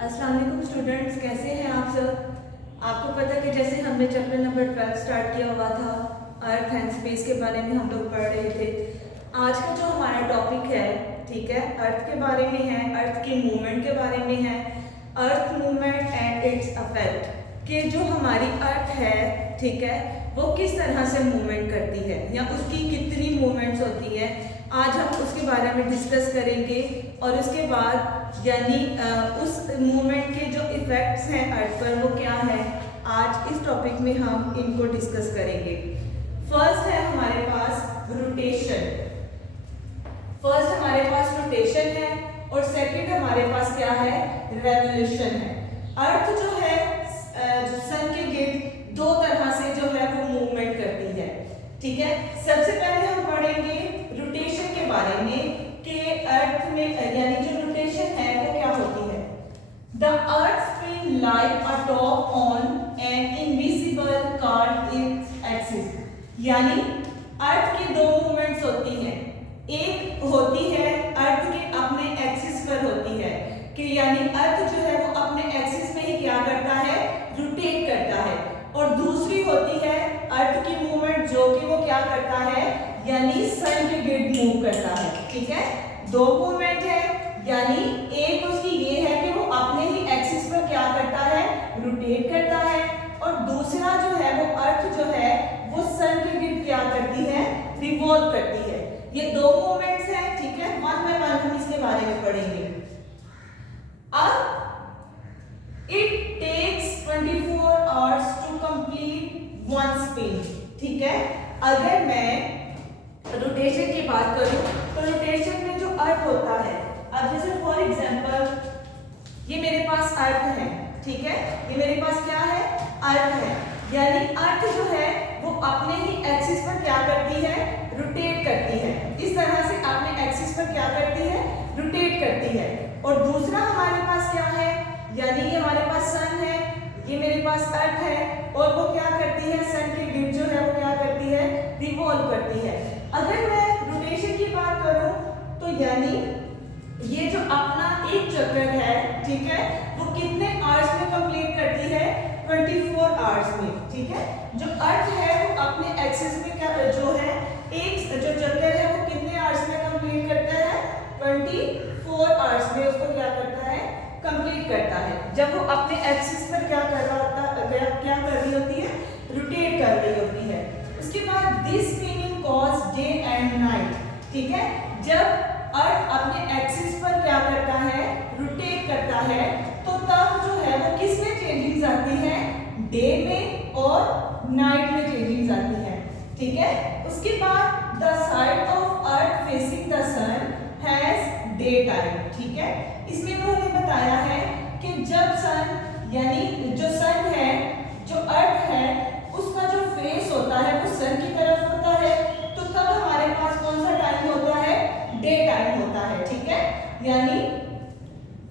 अस्सलाम वालेकुम स्टूडेंट्स, कैसे हैं आप सब। आपको पता है कि जैसे हमने चैप्टर नंबर 12 स्टार्ट किया हुआ था, अर्थ एंड स्पेस के बारे में हम लोग पढ़ रहे थे। आज का जो हमारा टॉपिक है, ठीक है, अर्थ के बारे में है, अर्थ के मूवमेंट के बारे में है, earth movement and it's affect, कि जो हमारी अर्थ है, ठीक है, वो किस तरह से मूवमेंट करती है या उसकी कितनी मूवमेंट्स होती है। आज हम उसके बारे में डिस्कस करेंगे और उसके बाद यानी उस मूवमेंट के जो इफेक्ट्स हैं अर्थ पर वो क्या है, आज इस टॉपिक में हम इनको डिस्कस करेंगे। फर्स्ट है हमारे पास रोटेशन। फर्स्ट हमारे पास रोटेशन है और सेकंड हमारे पास क्या है, रेवोल्यूशन है। अर्थ जो है जो सन के गिर्द दो तरह से जो है वो मूवमेंट करती है, ठीक है। सबसे पहले हम पढ़ेंगे रोटेशन के बारे में कि अर्थ में यानी जो रोटेशन है वो क्या होती है। The earth spin like a top on an invisible card its axis, यानी अर्थ की दो मूवमेंट्स होती हैं। एक होती है अर्थ के अपने एक्सिस पर होती है कि यानी अर्थ जो है वो अपने एक्सिस में ही क्या करता है, रोटेट करता है, और दूसरी होती है अर्थ की मूवमेंट जो कि वो क्या करता है, यानी सन के गिर्द मूव करता है, ठीक है। दो मूवमेंट है, यानी एक उसकी ये है कि वो अपने ही एक्सिस पर क्या करता है, रोटेट करता है, और दूसरा जो है वो अर्थ जो है वो सन के गिर्द क्या करती है, रिवॉल्व करती है। ये दो मूवमेंट्स हैं, ठीक है। वन बाय वन हम इसके बारे में पढ़ेंगे। अब it takes 24 hours to complete one spin, ठीक है। अगर मैं रोटेशन की बात करूं तो रोटेशन में जो अर्थ होता है, अब जैसे फॉर एग्जांपल ये मेरे पास अर्थ है, ठीक है, ये मेरे पास क्या है, अर्थ है, यानी अर्थ जो है वो अपने ही एक्सिस पर क्या करती है, रोटेट करती है। इस तरह से अपने एक्सिस पर क्या करती है, रोटेट करती है। और दूसरा हमारे पास क्या है, यानी ये हमारे पास सन है, ये मेरे पास अर्थ है, और वो क्या करती है, सन के गिर्द जो है वो क्या करती है, रिवॉल्व करती है। अगर मैं रोटेशन की बात करूं तो यानी ये जो अपना एक चक्कर है, ठीक है, वो कितने आवर्स में कंप्लीट करती है, 24 आवर्स में, ठीक है। जो अर्थ है वो अपने एक्सिस में क्या जो है एक जो चक्कर है वो कितने आवर्स में कंप्लीट करता है, 24 आवर्स में उसको क्या करता है, कंप्लीट करता है। जब वो अपने एक्सिस पर क्या कर रहा होता क्या कर रही होती है, रोटेट कर रही होती है। उसके बाद this spinning cause day and night, ठीक है। जब अर्थ अपने एक्सिस पर क्या करता है, रोटेट करता है, तो तब जो है वो किस में चेंजिंग्स आती है, डे में और नाइट में चेंजिंग्स आती है, ठीक है। उसके बाद the side of earth facing the sun has day time, ठीक है। इसमें उन्होंने बताया है कि जब सन यानी जो सन है, जो अर्थ है, उसका जो फेस होता है वो सन की तरफ होता है, तो तब हमारे पास कौन सा टाइम होता है, डे टाइम होता है, ठीक है। यानी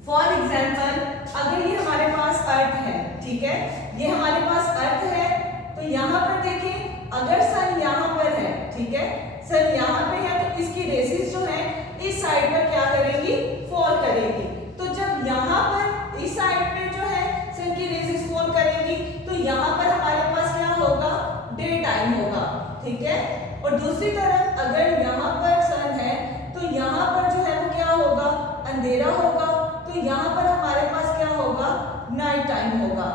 फॉर एग्जांपल अगर ये हमारे पास अर्थ है, ठीक है, ये हमारे पास अर्थ है, तो यहाँ पर देखें अगर सन यहाँ पर है, ठीक है, सन यहाँ पे है, तो इसकी रेसेस जो है इस साइड पर क्या करेंगी, फॉल करेंगी। तो जब यहाँ पर इस साइड पे जो है सन की रेसेस फॉल करेंगी, तो यहाँ पर हमारे पास क्या होगा, डे टाइम होगा, ठीक है। और दूसरी तरफ अगर यहाँ पर सन है तो यहाँ पर जो है वो क्या होगा, अंधेरा होगा, तो यहाँ पर हमारे पास क्या होगा, नाइट टाइम होगा,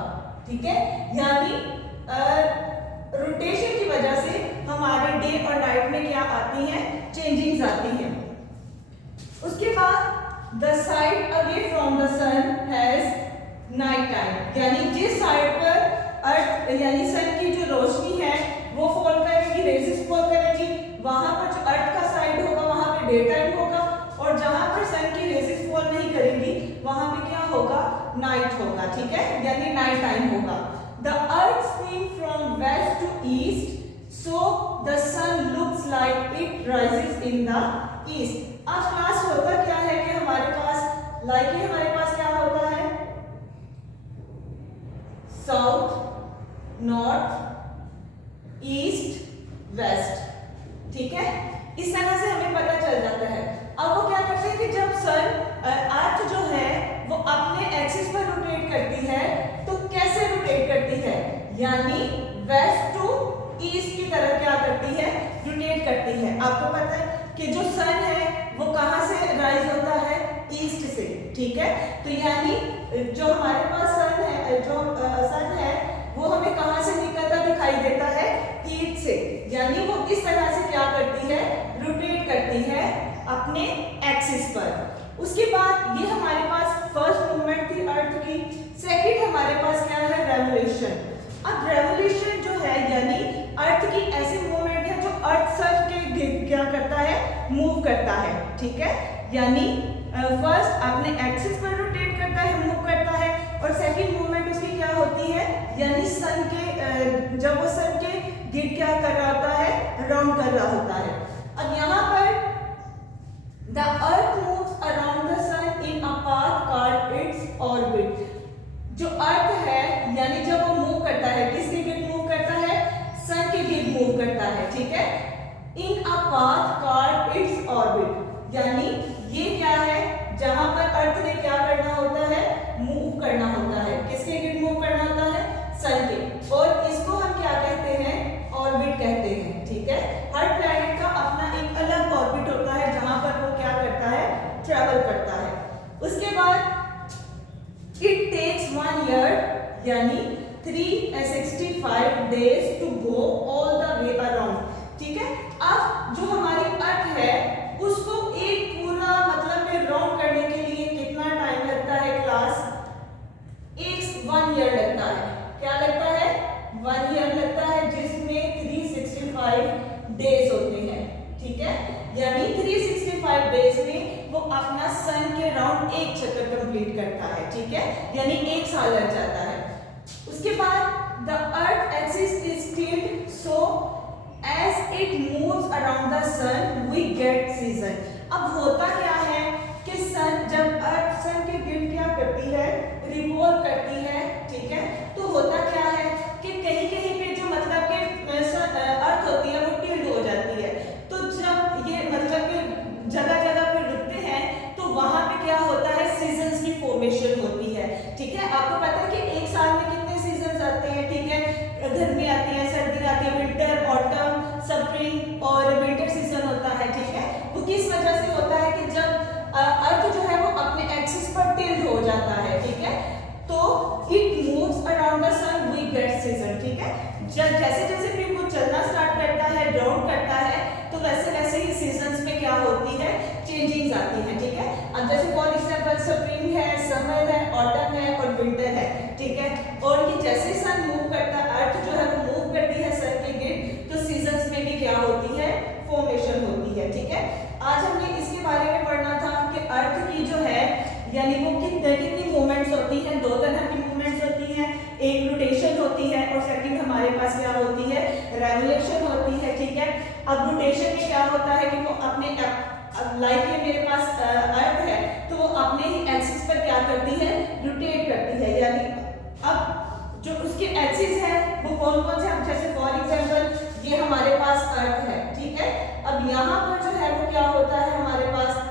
ठीक है। यानी रोटेशन की वजह से हमारे डे और नाइट में क्या आती हैं, चेंजिंग्स आती हैं। उसके बाद the side away from the sun has night time, यानी जिस साइड पर अर्थ यानी सन की जो रोशनी है वो फॉल करेगी, रेसेस फॉल करेगी, वहां पर जो अर्थ का साइड होगा वहां पे डे टाइम होगा, और जहां पर सन की रेसेस फॉल नहीं करेंगी वहां पे क्या होगा, नाइट होगा, ठीक है, यानी नाइट टाइम होगा। The earth spin from west to east, so the sun looks like it rises in the east. अब क्लास होता क्या है कि हमारे पास लाइक हमारे पास क्या होता है, साउथ, नॉर्थ, ईस्ट, वेस्ट, ठीक है। इस तरह से हमें पता चल जाता है। अब वो क्या करते हैं कि जब सन अर्थ जो है वो अपने एक्सिस पर ईस्ट की तरफ क्या करती है, रोटेट करती है। आपको पता है कि जो सन है वो कहाँ से राइज होता है, ईस्ट से, ठीक है। तो यानी जो हमारे पास सन है, जो सन है वो हमें कहाँ से निकलता दिखाई देता है, ईस्ट से। यानी वो इस तरह से क्या करती है, रोटेट करती है अपने एक्सिस पर। उसके बाद ये हमारे पास फर्स्ट मूवमेंट थी अर्थ की। सेकंड हमारे पास क्या है, रेवोल्यूशन। अब रेवोल्यूशन जो है यानी अर्थ की ऐसी मूवमेंट है जो अर्थ सर्च के क्या करता है, मूव करता है, ठीक है। यानी फर्स्ट अपने एक्सिस पर रोटेट करता है, मूव करता है, और सेकंड मूवमेंट उसकी क्या होती है, यानी सन के जब वो सन के गिर्द क्या कर रहा होता है, राउंड कर रहा होता है। अब यहाँ पर the earth moves around the sun in a path called its orbit. जो अर्थ है यानी जब वो मूव करता है, किसके गिर्द मूव करता है, सन के गिर्द मूव करता है, ठीक है। In a path called its orbit, यानी ये क्या है, जहां पर अर्थ ने क्या करना होता है, मूव करना होता है। किसके गिर्द मूव करना होता है, सन के, और इसको हम क्या कहते हैं, ऑर्बिट कहते हैं, ठीक है। हर प्लैनेट का अपना एक अलग ऑर्बिट होता है जहां पर वो क्या करता है, ट्रैवल करता है। उसके बाद इट टेक्स 1 ईयर यानी 365 days to go all the way around, ठीक है। अब जो हमारी अर्थ है उसको एक पूरा मतलब कि राउंड करने के लिए कितना टाइम लगता है क्लास, 1 ईयर लगता है। क्या लगता है, 1 ईयर लगता है, जिसमें 365 डेज होते हैं, ठीक है। यानी 365 डेज में वो अपना सन के राउंड एक चक्कर कंप्लीट करता है, ठीक है। यानी 1 साल लग जाता है। उसके बाद the earth axis is tilt so as it moves around the sun we get season. अब होता क्या है कि सन जब अर्थ सन के गिर्द क्या करती है, रिवॉल्व करती है, ठीक है। तो होता क्या है कि कहीं कहीं पे जो मतलब कि अर्थ होती है वो टिल्ट हो जाती है। तो जब ये मतलब कि जगह जगह पे रुकते हैं तो वहां पे क्या होता है, सीजन्स की फॉर्मेशन होती है, ठीक है। आपको पता है कि एक साल में कितने सीजन्स आते हैं, ठीक है। गर्मी आती है, सर्दी आती है, विंटर, ऑटम, स्प्रिंग और विंटर सीजन होता है, ठीक है। वो किस वजह से होता है कि जब अर्थ जो है वो अपने एक्सिस पर टिल्ट हो जाता है, ठीक है। तो it moves around the sun we get season, ठीक है। जैसे जैसे भी वो चलना स्टार्ट करता है, राउंड करता है, तो वैसे वैसे ही सीजन्स में क्या होती है, चेंजिंग्स आती है, ठीक है। अब जैसे फॉर एग्जांपल स्प्रिंग है, समर है, ऑटम है और विंटर है, ठीक है। और ये जैसे सन मूव करता है, अर्थ जो है वो मूव करती है सन के गिर्द, तो सीजन्स में भी क्या होती है, फॉर्मेशन होती है, ठीक है। आज हमने इसके बारे में पढ़ना था कि अर्थ की जो है यानी वो कितनी मूवमेंट्स होती हैं, 2 तरह की मूवमेंट्स होती हैं, एक रोटेशन होती है और सेकंड हमारे पास क्या होती है, रेवोल्यूशन होती है, ठीक है। अब रोटेशन में क्या होता है कि वो अपने लाइक ये मेरे पास अर्थ है तो वो अपने ही एक्सिस पर क्या करती है, रोटेट करती है। यानी अब जो उसके एक्सिस है वो कौन कौन से, जैसे फॉर एग्जांपल ये हमारे पास अर्थ है, ठीक है। अब यहाँ पर जो है वो क्या होता है हमारे पास,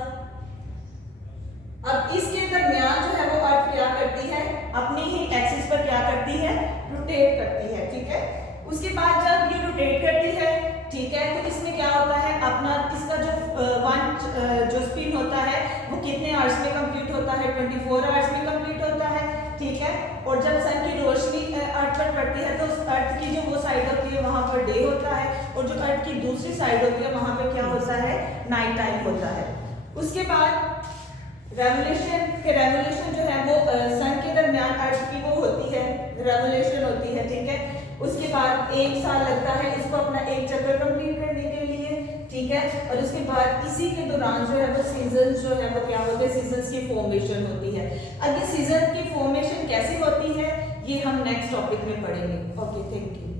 अब इसके दरमियान जो है वो अर्थ क्या करती है, अपनी ही एक्सिस पर क्या करती है, रोटेट करती है, ठीक है। उसके बाद जब ये रोटेट करती है, ठीक है, तो इसमें क्या होता है, अपना इसका जो स्पिन होता है वो कितने आवर्स में कंप्लीट होता है, 24 आवर्स में कंप्लीट होता है, ठीक है। और जब सन की रोशनी अर्थ पर पड़ती है तो उस अर्थ की जो वो साइड होती है वहां पर डे होता है, और जो अर्थ की दूसरी साइड होती है वहां पर क्या होता है, नाइट टाइम होता है। उसके बाद रेवोल्यूशन जो है वो सन के दरमियान अर्थ की वो होती है, रेवोल्यूशन होती है, ठीक है। उसके बाद 1 साल लगता है इसको अपना एक चक्कर कंप्लीट करने के लिए, ठीक है। और उसके बाद इसी के दौरान जो है वो सीजन जो है वो क्या होते हैं, सीजन्स की फॉर्मेशन होती है। अब ये सीजन की फॉर्मेशन कैसे होती है ये हम नेक्स्ट टॉपिक में पढ़ेंगे। Okay, thank you.